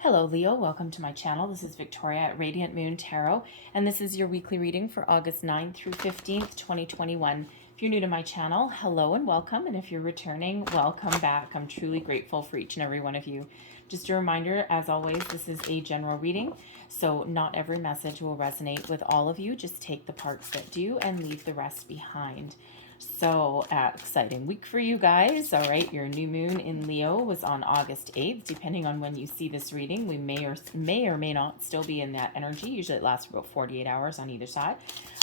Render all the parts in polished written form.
Hello, Leo. Welcome to my channel. This is Victoria at Radiant Moon Tarot, and this is your weekly reading for August 9th through 15th, 2021. If you're new to my channel, hello and welcome, and if you're returning, welcome back. I'm truly grateful for each and every one of you. Just a reminder, as always, this is a general reading, so not every message will resonate with all of you. Just take the parts that do and leave the rest behind. So exciting week for you guys. All right, your new moon in Leo was on August 8th. Depending on when you see this reading, we may or may not still be in that energy. Usually it lasts for about 48 hours on either side.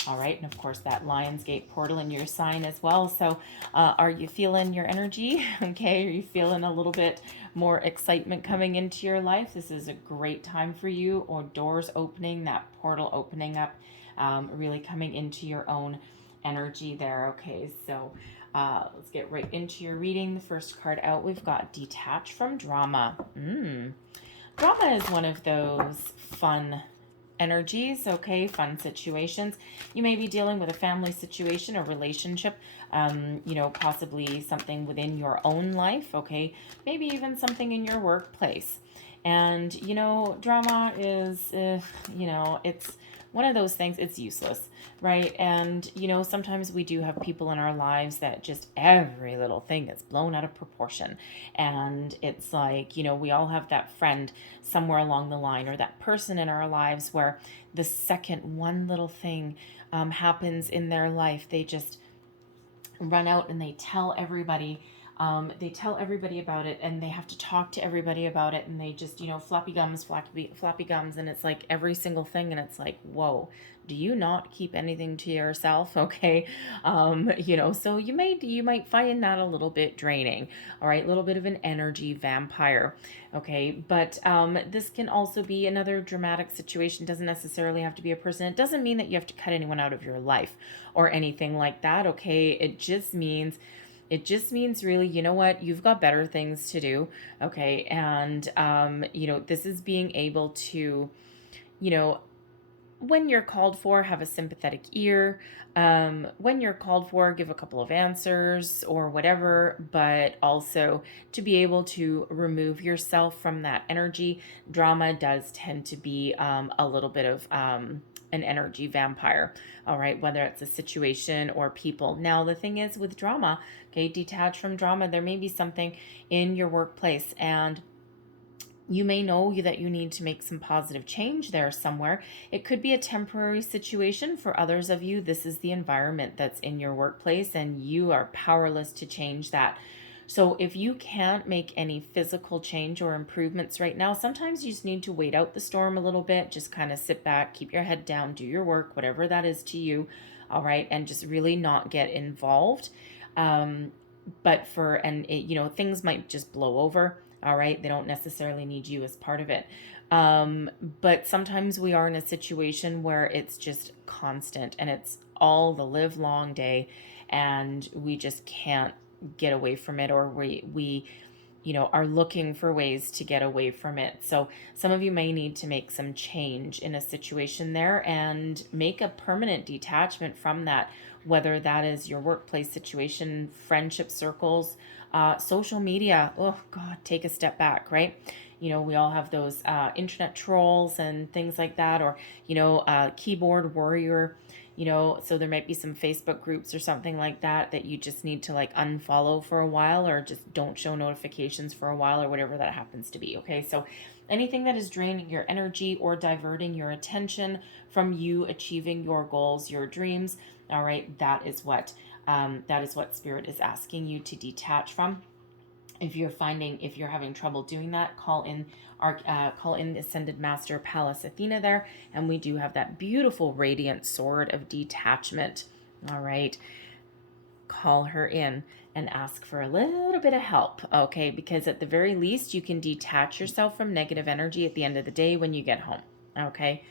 All right, and of course that Lionsgate portal in your sign as well. So are you feeling your energy? Okay, are you feeling a little bit more excitement coming into your life? This is a great time for you, or doors opening, that portal opening up, really coming into your own energy there. Okay, so let's get right into your reading. The first card out, we've got detach from drama. Drama is one of those fun energies, okay, fun situations. You may be dealing with a family situation or relationship, possibly something within your own life, okay, maybe even something in your workplace. And, drama is, it's one of those things, it's useless, right? And, sometimes we do have people in our lives that just every little thing is blown out of proportion. And it's like, we all have that friend somewhere along the line, or that person in our lives where the second one little thing happens in their life, they just run out and they tell everybody. They tell everybody about it, and they have to talk to everybody about it, and they just, floppy gums, and it's like every single thing, and it's like, whoa, do you not keep anything to yourself? Okay. So you might find that a little bit draining. All right, a little bit of an energy vampire. Okay, but this can also be another dramatic situation. Doesn't necessarily have to be a person. It doesn't mean that you have to cut anyone out of your life or anything like that. Okay, it just means really, you know what, you've got better things to do. Okay, and this is being able to, you know when you're called for, have a sympathetic ear. When you're called for, give a couple of answers or whatever, but also to be able to remove yourself from that energy. Drama does tend to be a little bit of an energy vampire, all right, whether it's a situation or people. Now, the thing is with drama, okay, detach from drama, there may be something in your workplace, and you may know that you need to make some positive change there somewhere. It could be a temporary situation. For others of you, this is the environment that's in your workplace, and you are powerless to change that. So if you can't make any physical change or improvements right now, sometimes you just need to wait out the storm a little bit. Just kind of sit back, keep your head down, do your work, whatever that is to you. All right. And just really not get involved. Things might just blow over. All right. They don't necessarily need you as part of it. But sometimes we are in a situation where it's just constant, and it's all the live long day, and we just can't get away from it, or we are looking for ways to get away from it. So some of you may need to make some change in a situation there and make a permanent detachment from that, whether that is your workplace situation, friendship circles, social media. Oh God, take a step back, right? We all have those internet trolls and things like that, or, keyboard warrior, so there might be some Facebook groups or something like that that you just need to like unfollow for a while, or just don't show notifications for a while, or whatever that happens to be. Okay, so anything that is draining your energy or diverting your attention from you achieving your goals, your dreams, all right, that is what Spirit is asking you to detach from. If you're having trouble doing that, call in Ascended Master Pallas Athena there, and we do have that beautiful radiant sword of detachment. All right, call her in and ask for a little bit of help, okay? Because at the very least, you can detach yourself from negative energy at the end of the day when you get home, okay?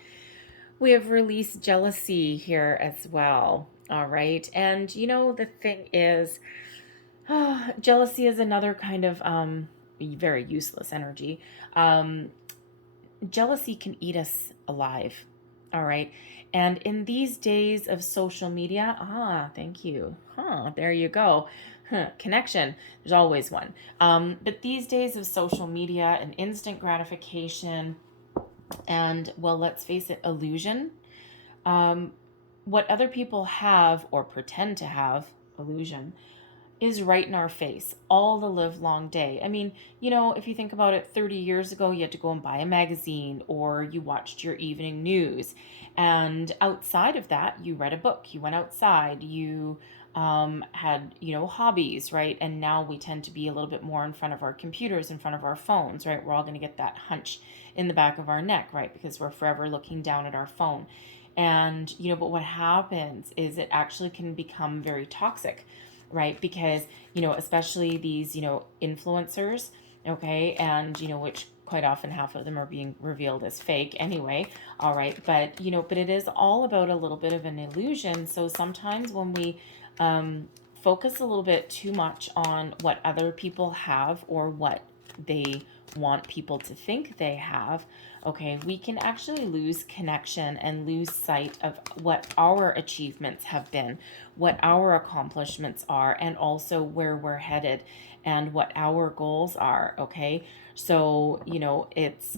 We have released jealousy here as well, all right? And the thing is, jealousy is another kind of very useless energy. Jealousy can eat us alive. All right. And in these days of social media, thank you. There you go. connection. There's always one. But these days of social media and instant gratification and, well, let's face it, illusion, um, what other people have or pretend to have, illusion, is right in our face all the live long day. I mean, if you think about it, 30 years ago, you had to go and buy a magazine or you watched your evening news. And outside of that, you read a book, you went outside, you had, hobbies, right? And now we tend to be a little bit more in front of our computers, in front of our phones, right? We're all going to get that hunch in the back of our neck, right? Because we're forever looking down at our phone. And, but what happens is it actually can become very toxic, right? Because, especially these, influencers, okay, and, which quite often half of them are being revealed as fake anyway, all right, but it is all about a little bit of an illusion. So sometimes when we focus a little bit too much on what other people have or what they want people to think they have, okay, we can actually lose connection and lose sight of what our achievements have been, what our accomplishments are, and also where we're headed and what our goals are, okay? So, it's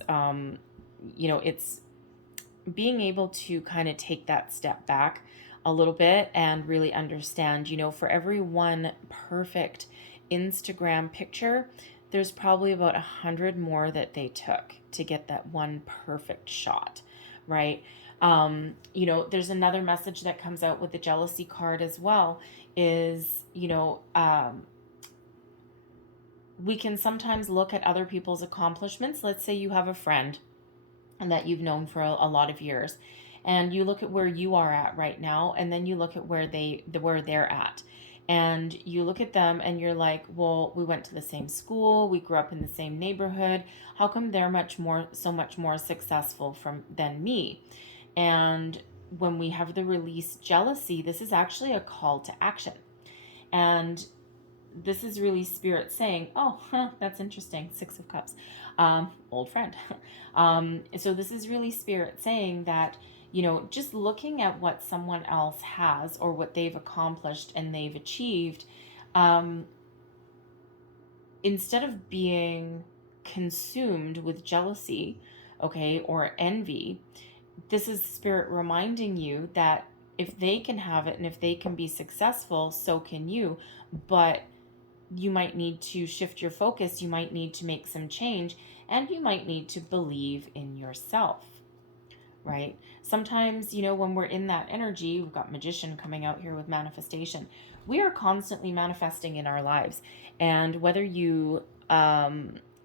being able to kind of take that step back a little bit and really understand, for every one perfect Instagram picture, there's probably about 100 more that they took to get that one perfect shot, right? There's another message that comes out with the jealousy card as well is, we can sometimes look at other people's accomplishments. Let's say you have a friend and that you've known for a lot of years, and you look at where you are at right now, and then you look at where they're at, and you look at them and you're like, well, we went to the same school, we grew up in the same neighborhood, how come they're so much more successful than me? And when we have the release jealousy, this is actually a call to action. And this is really spirit saying, oh, that's interesting. 6 of Cups, old friend. So this is really spirit saying that, just looking at what someone else has or what they've accomplished and they've achieved, instead of being consumed with jealousy, okay, or envy, this is spirit reminding you that if they can have it and if they can be successful, so can you. But you might need to shift your focus, you might need to make some change, and you might need to believe in yourself, right? Sometimes, when we're in that energy, we've got Magician coming out here with manifestation. We are constantly manifesting in our lives. And whether you are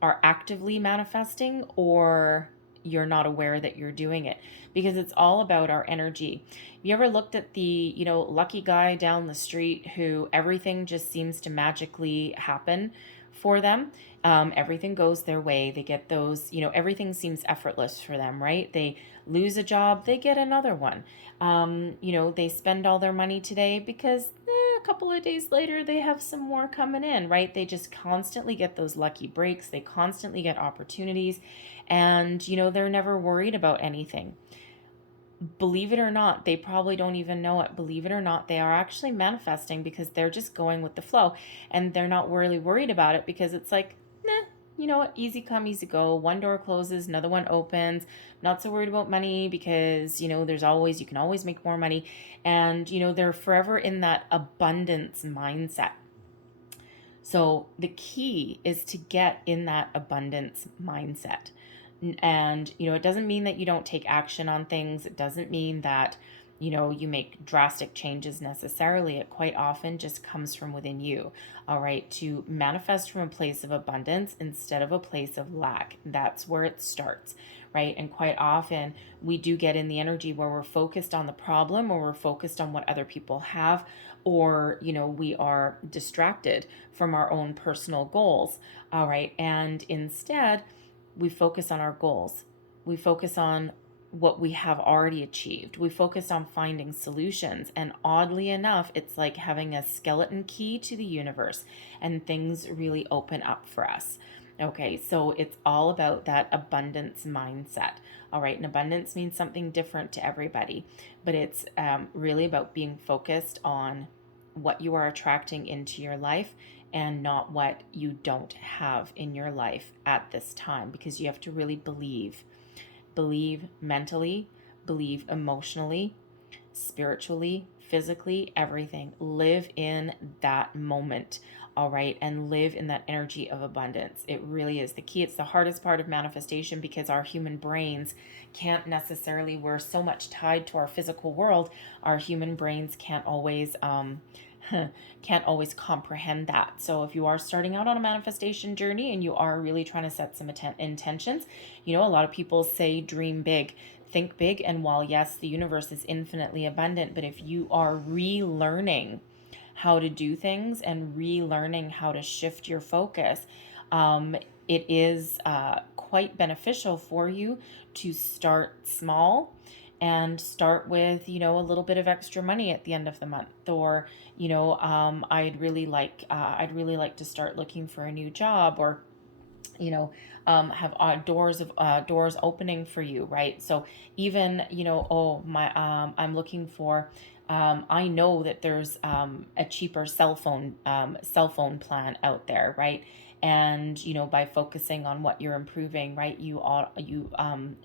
actively manifesting or you're not aware that you're doing it, because it's all about our energy. You ever looked at the, lucky guy down the street who everything just seems to magically happen for them? Everything goes their way. They get those, everything seems effortless for them, right? They lose a job, they get another one. They spend all their money today because a couple of days later they have some more coming in, right? They just constantly get those lucky breaks. They constantly get opportunities, and they're never worried about anything. Believe it or not, they probably don't even know it. Believe it or not, they are actually manifesting because they're just going with the flow, and they're not really worried about it because it's like, nah, you know what, easy come, easy go. One door closes, another one opens. Not so worried about money because, you can always make more money. And, they're forever in that abundance mindset. So the key is to get in that abundance mindset. And, it doesn't mean that you don't take action on things. It doesn't mean that, you make drastic changes necessarily. It quite often just comes from within you, all right, to manifest from a place of abundance instead of a place of lack. That's where it starts, right? And quite often we do get in the energy where we're focused on the problem, or we're focused on what other people have, or, we are distracted from our own personal goals, all right? And instead, we focus on our goals. We focus on what we have already achieved. We focus on finding solutions. And oddly enough, it's like having a skeleton key to the universe, and things really open up for us. Okay, so it's all about that abundance mindset. All right, and abundance means something different to everybody, but it's really about being focused on what you are attracting into your life and not what you don't have in your life at this time, because you have to really believe mentally, believe emotionally, spiritually, physically, everything. Live in that moment, all right? And live in that energy of abundance. It really is the key. It's the hardest part of manifestation because our human brains can't necessarily, we're so much tied to our physical world, our human brains can't always comprehend that. So if you are starting out on a manifestation journey and you are really trying to set some intentions, a lot of people say dream big, think big. And while yes, the universe is infinitely abundant, but if you are relearning how to do things and relearning how to shift your focus, it is quite beneficial for you to start small and start with, a little bit of extra money at the end of the month, or, I'd really like to start looking for a new job, or, have doors opening for you, right? So even, I'm looking for, I know that there's a cheaper cell phone plan out there, right? And by focusing on what you're improving, right, you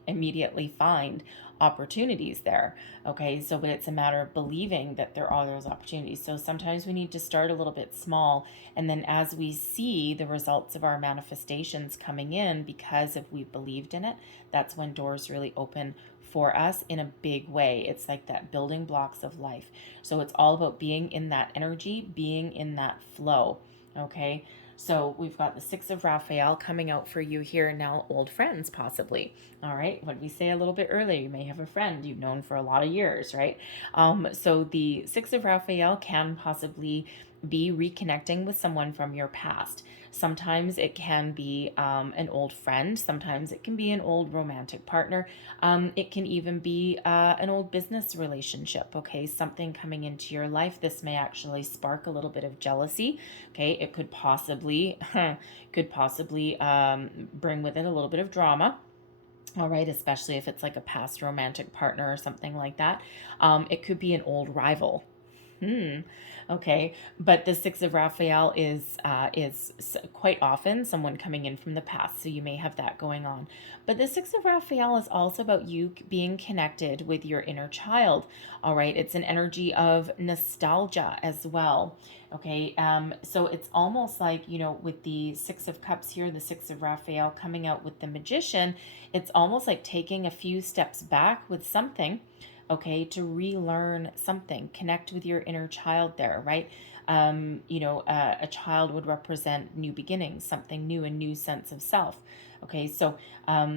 immediately find opportunities there. Okay, so but it's a matter of believing that there are those opportunities. So sometimes we need to start a little bit small, and then as we see the results of our manifestations coming in, because if we've believed in it, that's when doors really open for us in a big way. It's like that building blocks of life. So it's all about being in that energy, being in that flow. Okay, so we've got the Six of Raphael coming out for you here now, old friends possibly. All right, what did we say a little bit earlier? You may have a friend you've known for a lot of years, right? So the Six of Raphael can possibly be reconnecting with someone from your past. Sometimes it can be an old friend. Sometimes it can be an old romantic partner. It can even be an old business relationship. Okay, something coming into your life. This may actually spark a little bit of jealousy. Okay, it could possibly bring with it a little bit of drama. All right, especially if it's like a past romantic partner or something like that. It could be an old rival. Okay, but the Six of Raphael is quite often someone coming in from the past, so you may have that going on. But the Six of Raphael is also about you being connected with your inner child. All right, it's an energy of nostalgia as well. Okay, so it's almost like, with the Six of Cups here, the Six of Raphael coming out with the Magician, it's almost like taking a few steps back with something, okay, to relearn something, connect with your inner child there, right? A child would represent new beginnings, something new, a new sense of self. Okay, so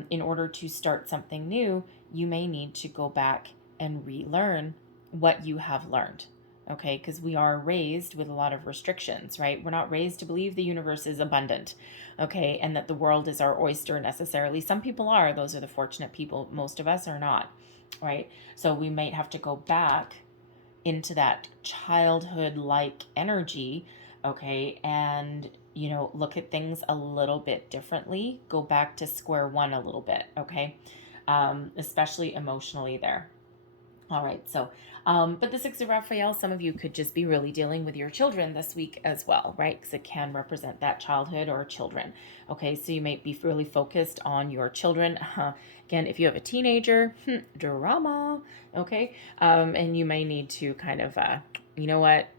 in order to start something new, you may need to go back and relearn what you have learned. Okay, because we are raised with a lot of restrictions, right? We're not raised to believe the universe is abundant, okay, and that the world is our oyster necessarily. Some people are, those are the fortunate people. Most of us are not, right? So we might have to go back into that childhood like energy, okay, and look at things a little bit differently, go back to square one a little bit, okay, especially emotionally there. All right, so, but the Six of Raphael, some of you could just be really dealing with your children this week as well, right? Because it can represent that childhood or children. Okay, so you might be really focused on your children. Again, if you have a teenager, drama, okay? And you may need to kind of, you know what?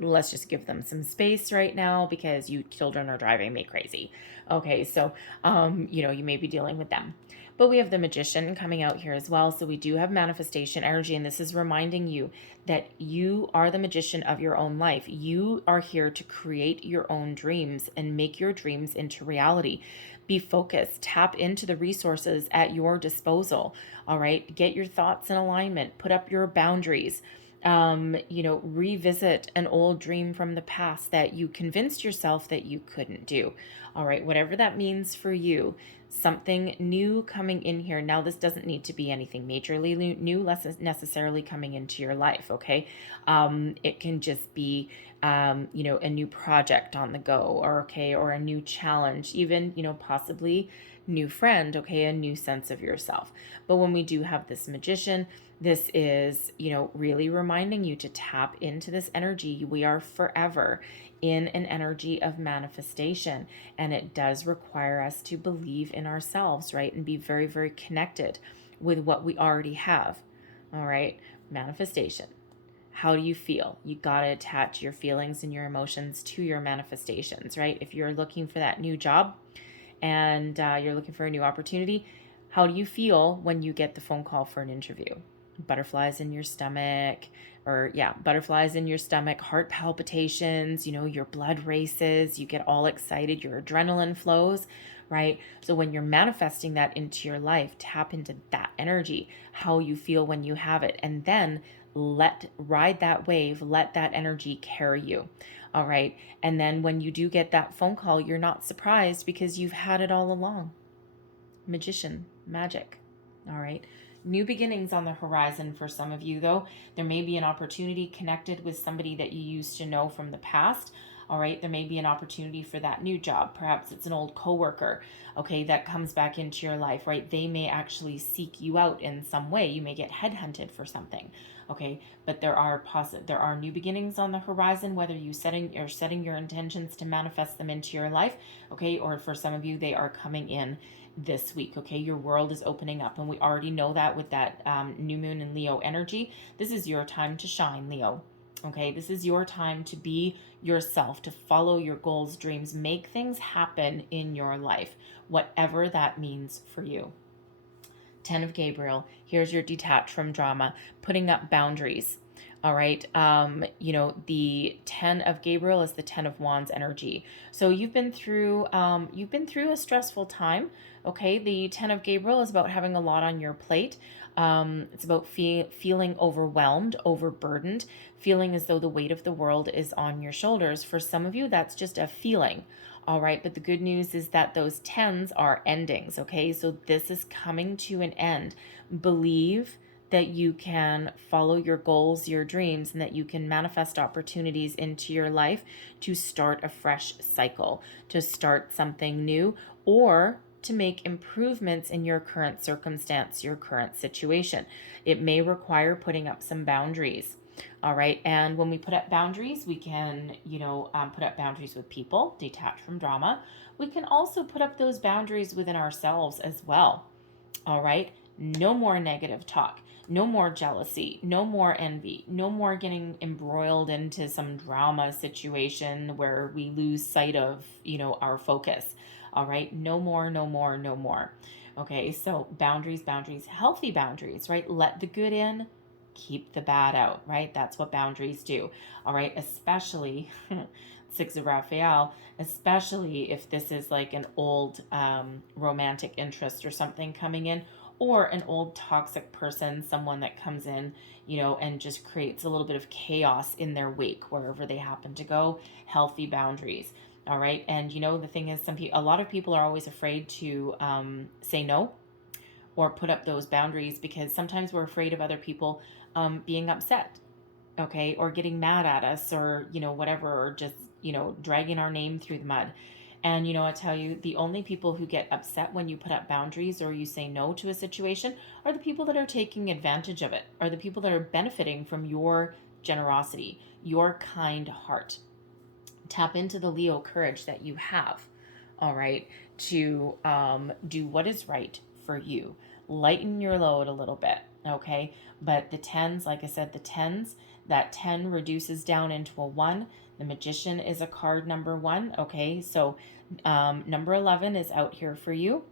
Let's just give them some space right now because you children are driving me crazy. Okay, so, you may be dealing with them. But we have the Magician coming out here as well. So we do have manifestation energy, and this is reminding you that you are the magician of your own life. You are here to create your own dreams and make your dreams into reality. Be focused, tap into the resources at your disposal. All right, get your thoughts in alignment, put up your boundaries. Revisit an old dream from the past that you convinced yourself that you couldn't do. All right, whatever that means for you, something new coming in here. Now, this doesn't need to be anything majorly new, less necessarily coming into your life, okay? It can just be, a new project on the go, or a new challenge, even, possibly new friend, okay, a new sense of yourself. But when we do have this Magician, this is, really reminding you to tap into this energy. We are forever in an energy of manifestation, and it does require us to believe in ourselves, right? And be very, very connected with what we already have. All right, manifestation. How do you feel? You got to attach your feelings and your emotions to your manifestations, right? If you're looking for that new job and you're looking for a new opportunity, how do you feel when you get the phone call for an interview? Butterflies in your stomach, butterflies in your stomach, heart palpitations, your blood races, you get all excited, your adrenaline flows, right? So when you're manifesting that into your life, tap into that energy, how you feel when you have it, and then ride that wave, let that energy carry you. All right. And then when you do get that phone call, you're not surprised because you've had it all along. Magician, magic. All right. New beginnings on the horizon for some of you, though. There may be an opportunity connected with somebody that you used to know from the past. All right. There may be an opportunity for that new job. Perhaps it's an old coworker, okay, that comes back into your life, right? They may actually seek you out in some way. You may get headhunted for something, okay? But there are new beginnings on the horizon, whether you're setting your intentions to manifest them into your life, okay? Or for some of you, they are coming in this week, okay? Your world is opening up, and we already know that with that new moon and Leo energy. This is your time to shine, Leo. Okay, this is your time to be yourself, to follow your goals, dreams, make things happen in your life, whatever that means for you. 10 of Gabriel, here's your detach from drama, putting up boundaries. All right. The 10 of Gabriel is the 10 of Wands energy. So you've been through a stressful time. Okay. The 10 of Gabriel is about having a lot on your plate. It's about feeling overwhelmed, overburdened, feeling as though the weight of the world is on your shoulders. For some of you, that's just a feeling. All right. But the good news is that those 10s are endings. Okay. So this is coming to an end. Believe that you can follow your goals, your dreams, and that you can manifest opportunities into your life to start a fresh cycle, to start something new, or to make improvements in your current circumstance, your current situation. It may require putting up some boundaries. All right. And when we put up boundaries, we can, put up boundaries with people, detach from drama. We can also put up those boundaries within ourselves as well. All right. No more negative talk. No more jealousy. No more envy. No more getting embroiled into some drama situation where we lose sight of, our focus. All right. No more, no more, no more. Okay. So boundaries, healthy boundaries, right? Let the good in, keep the bad out, right? That's what boundaries do. All right. Especially Six of Raphael, especially if this is like an old romantic interest or something coming in, or an old toxic person, someone that comes in, and just creates a little bit of chaos in their wake wherever they happen to go. Healthy boundaries. All right. And the thing is, a lot of people are always afraid to say no or put up those boundaries because sometimes we're afraid of other people being upset, okay, or getting mad at us, or whatever, or just dragging our name through the mud. And I tell you, the only people who get upset when you put up boundaries or you say no to a situation are the people that are taking advantage of it, are the people that are benefiting from your generosity, your kind heart. Tap into the Leo courage that you have, all right, to do what is right for you. Lighten your load a little bit, okay? But the 10s, like I said, that 10 reduces down into a 1. The Magician is a card number 1, okay? So number 11 is out here for you.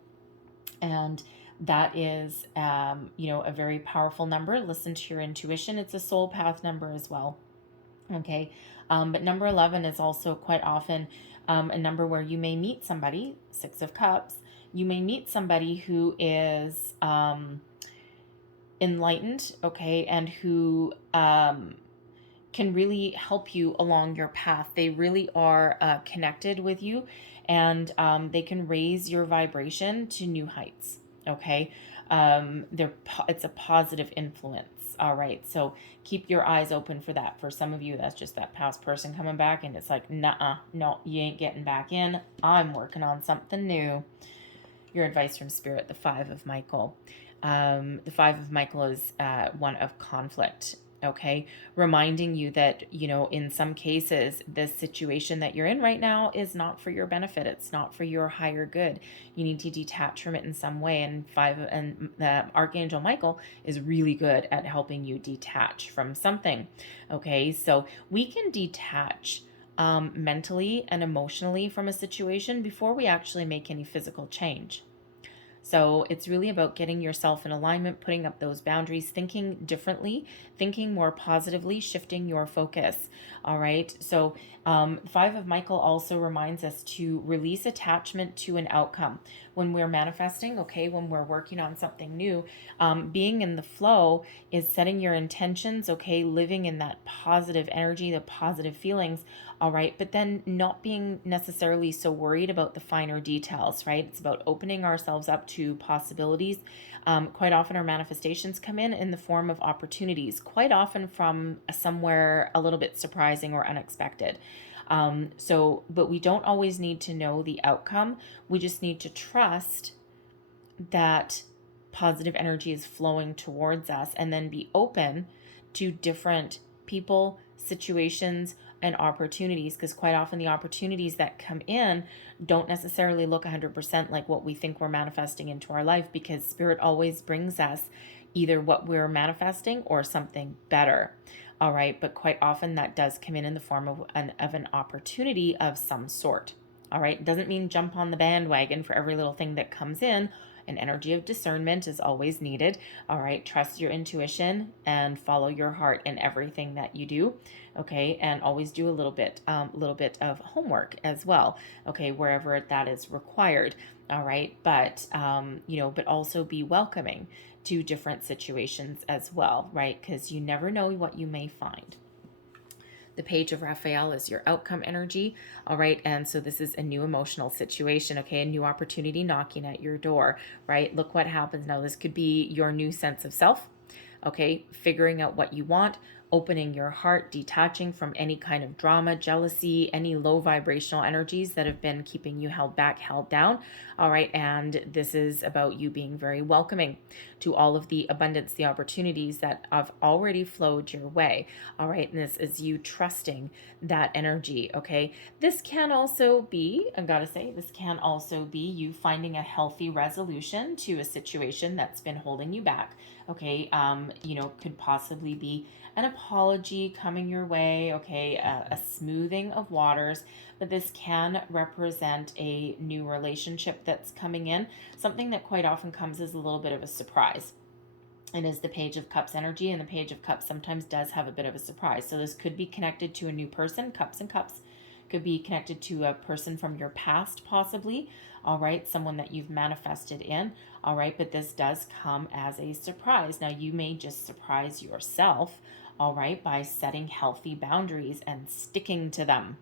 And that is, a very powerful number. Listen to your intuition. It's a soul path number as well, okay? But number 11 is also quite often a number where you may meet somebody, 6 of Cups. You may meet somebody who is enlightened, okay, and who can really help you along your path. They really are connected with you, and they can raise your vibration to new heights, okay? It's a positive influence. All right, so keep your eyes open for that. For some of you, that's just that past person coming back, and it's like, nuh-uh, no, you ain't getting back in. I'm working on something new. your advice from Spirit, the Five of Michael. The Five of Michael is one of conflict. Okay, reminding you that, in some cases, this situation that you're in right now is not for your benefit. It's not for your higher good. You need to detach from it in some way. And the Archangel Michael is really good at helping you detach from something. Okay, so we can detach mentally and emotionally from a situation before we actually make any physical change. So it's really about getting yourself in alignment, putting up those boundaries, thinking differently, thinking more positively, shifting your focus. All right. So Five of Michael also reminds us to release attachment to an outcome. When we're manifesting, okay, when we're working on something new, being in the flow is setting your intentions, okay, living in that positive energy, the positive feelings. All right, but then not being necessarily so worried about the finer details, right? It's about opening ourselves up to possibilities. Quite often our manifestations come in the form of opportunities, quite often from somewhere a little bit surprising or unexpected. But we don't always need to know the outcome. We just need to trust that positive energy is flowing towards us, and then be open to different people, situations, and opportunities, because quite often the opportunities that come in don't necessarily look 100% like what we think we're manifesting into our life, because Spirit always brings us either what we're manifesting or something better. All right, but quite often that does come in the form of an opportunity of some sort. All right, it doesn't mean jump on the bandwagon for every little thing that comes in. An energy of discernment is always needed. All right, trust your intuition and follow your heart in everything that you do. Okay, and always do a little bit of homework as well. Okay, wherever that is required. All right, but but also be welcoming to different situations as well, right? Because you never know what you may find. The Page of Raphael is your outcome energy. All right. And so this is a new emotional situation. Okay. A new opportunity knocking at your door, right? Look what happens now. This could be your new sense of self. Okay. Figuring out what you want, opening your heart, detaching from any kind of drama, jealousy, any low vibrational energies that have been keeping you held back, held down. All right. And this is about you being very welcoming to all of the abundance, the opportunities that have already flowed your way. All right. And this is you trusting that energy. Okay. This can also be, I gotta say, this can also be you finding a healthy resolution to a situation that's been holding you back. Okay. Could possibly be an apology coming your way, okay, a smoothing of waters, but this can represent a new relationship that's coming in, something that quite often comes as a little bit of a surprise. It is the Page of Cups energy, and the Page of Cups sometimes does have a bit of a surprise. So this could be connected to a new person, Cups and Cups. Could be connected to a person from your past, possibly. All right, someone that you've manifested in. All right, but this does come as a surprise. Now, you may just surprise yourself, all right, by setting healthy boundaries and sticking to them.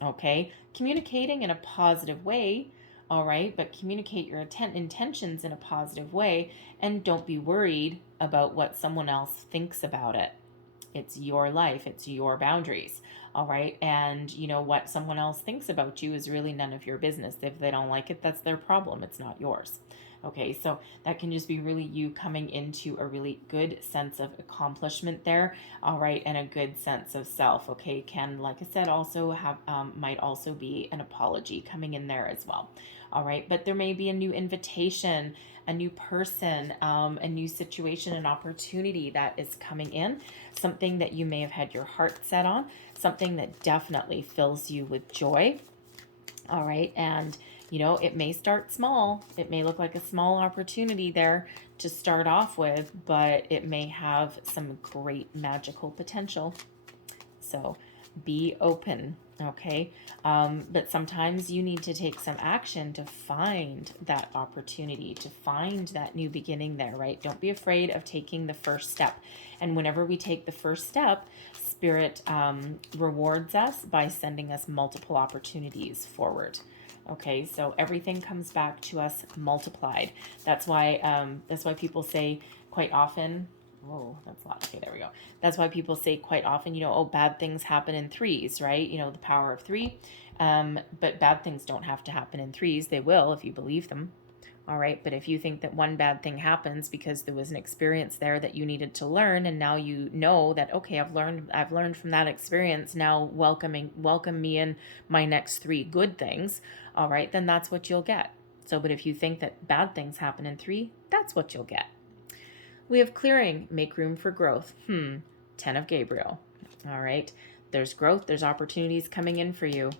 Okay, communicating in a positive way. All right, but communicate your intentions in a positive way, and don't be worried about what someone else thinks about it. It's your life, it's your boundaries. All right, and what someone else thinks about you is really none of your business. If they don't like it, that's their problem, it's not yours. Okay, so that can just be really you coming into a really good sense of accomplishment there. All right, and a good sense of self. Okay, can, like I said, also have might also be an apology coming in there as well. All right, but there may be a new invitation, a new person, a new situation, an opportunity that is coming in, something that you may have had your heart set on, something that definitely fills you with joy. All right, and it may start small. It may look like a small opportunity there to start off with, but it may have some great magical potential. So be open, okay? But sometimes you need to take some action to find that opportunity, to find that new beginning there, right? Don't be afraid of taking the first step. And whenever we take the first step, Spirit rewards us by sending us multiple opportunities forward. Okay, so everything comes back to us multiplied. That's why people say quite often, oh, that's a lot. Okay, there we go. That's why people say quite often, oh, bad things happen in threes, right? The power of three. But bad things don't have to happen in threes. They will if you believe them. All right. But if you think that one bad thing happens because there was an experience there that you needed to learn, and now you know that, okay, I've learned from that experience. Now welcome me in my next three good things. All right. Then that's what you'll get. So, but if you think that bad things happen in three, that's what you'll get. We have clearing, make room for growth. 10 of Gabriel. All right. There's growth. There's opportunities coming in for you.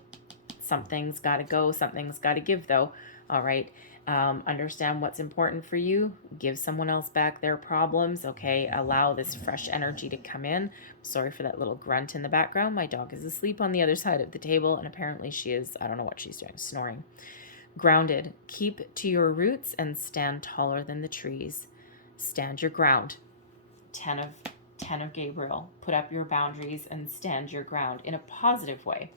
Something's got to go. Something's got to give, though. All right. Understand what's important for you. Give someone else back their problems. Okay. Allow this fresh energy to come in. Sorry for that little grunt in the background. My dog is asleep on the other side of the table, and apparently she is, I don't know what she's doing, snoring. Grounded. Keep to your roots and stand taller than the trees. Stand your ground. 10 of Gabriel. Put up your boundaries and stand your ground in a positive way.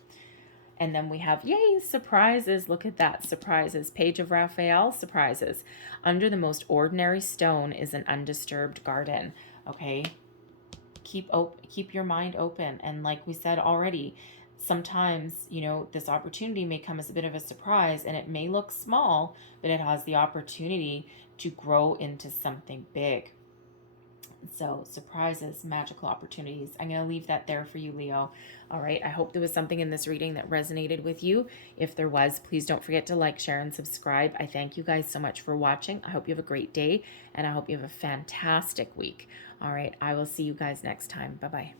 And then we have, yay, surprises. Look at that, surprises. Page of Raphael, surprises. Under the most ordinary stone is an undisturbed garden. Okay, keep your mind open. And like we said already, sometimes, this opportunity may come as a bit of a surprise, and it may look small, but it has the opportunity to grow into something big. So surprises, magical opportunities. I'm going to leave that there for you, Leo. All right. I hope there was something in this reading that resonated with you. If there was, please don't forget to like, share, and subscribe. I thank you guys so much for watching. I hope you have a great day, and I hope you have a fantastic week. All right. I will see you guys next time. Bye-bye.